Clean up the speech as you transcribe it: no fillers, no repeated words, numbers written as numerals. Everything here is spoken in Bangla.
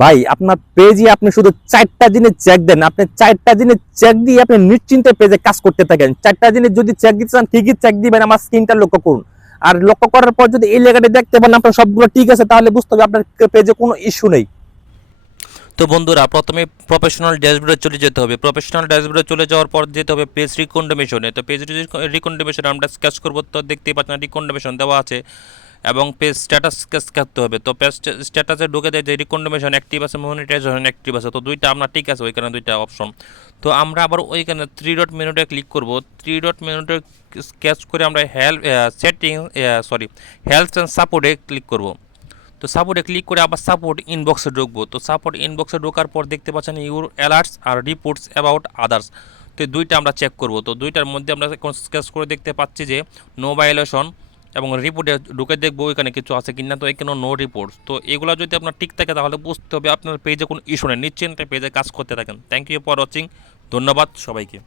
ভাই আপনার পেজে আপনি শুধু 4টা জিনিস চেক দেন, আপনি 4টা জিনিস চেক দিয়ে আপনি নিশ্চিন্তে পেজে কাজ করতে থাকেন। 4টা জিনিস যদি চেক দিতে চান ঠিকই চেক দিবেন, আমার স্ক্রিনটা লক্ষ্য করুন। আর লক্ষ্য করার পর যদি এই লেখাটা দেখতে পান আপনার সবগুলো ঠিক আছে, তাহলে বুঝতে হবে আপনার পেজে কোনো ইস্যু নেই। তো বন্ধুরা, প্রথমে প্রফেশনাল ড্যাশবোর্ডে চলে যেতে হবে। প্রফেশনাল ড্যাশবোর্ডে চলে যাওয়ার পর যেতে হবে পেজ রিকন্ডেমেশনে। তো পেজ রিকন্ডেমেশনে আমরা স্কেচ করবো, তো দেখতেই পাচ্ছেন রিকন্ডেমেশন দেওয়া আছে এবং পেজ স্ট্যাটাস স্কেচ করতে হবে। তো পেজ স্ট্যাটাসে ঢুকে দেয় যে রিকন্ডেমেশন অ্যাক্টিভ আছে, মনিটাইজেশন অ্যাক্টিভ আছে। তো দুইটা আমরা ঠিক আছে, ওইখানে দুইটা অপশন। তো আমরা আবার ওইখানে 3 ডট মেনুতে ক্লিক করব। 3 ডট মেনুতে স্কেচ করে আমরা হেলথ অ্যান্ড সাপোর্টে ক্লিক করব। তো সাপোর্টে ক্লিক করে আবার সাপোর্ট ইনবক্সে ঢুকবো। তো সাপোর্ট ইনবক্সে ঢোকার পর দেখতে পাচ্ছেন ইউর অ্যালার্টস আর রিপোর্টস অ্যাবাউট আদার্স। তো দুইটা আমরা চেক করব। তো দুইটার মধ্যে আমরা স্কেচ করে দেখতে পাচ্ছি যে নো ভায়োলেশন, এবং রিপোর্টে ঢুকে দেখবো এখানে কিছু আছে কিনা। তো এখানে নো রিপোর্টস। তো এগুলো যদি আপনার ঠিক থাকে তাহলে বুঝতে হবে আপনার পেজে কোনো ইস্যু নেই, নিশ্চিন্তে পেজে কাজ করতে থাকেন। Thank you for watching. ধন্যবাদ সবাইকে।